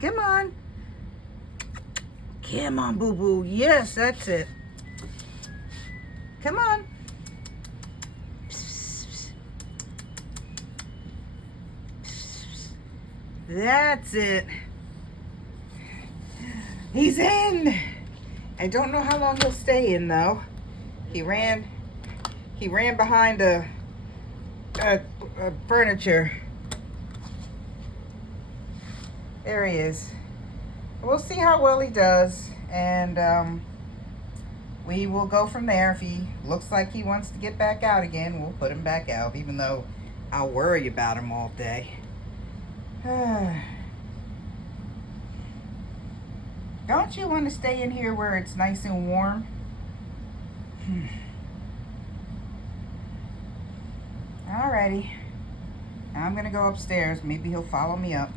Come on. Come on, boo-boo. Yes, that's it. Come on. That's it. He's in. I don't know how long he'll stay in though. He ran behind a furniture. There he is. We'll see how well he does, and we will go from there. If he looks like he wants to get back out again, we'll put him back out, even though I'll worry about him all day. Don't you want to stay in here where it's nice and warm? Alrighty. Now I'm going to go upstairs. Maybe he'll follow me up.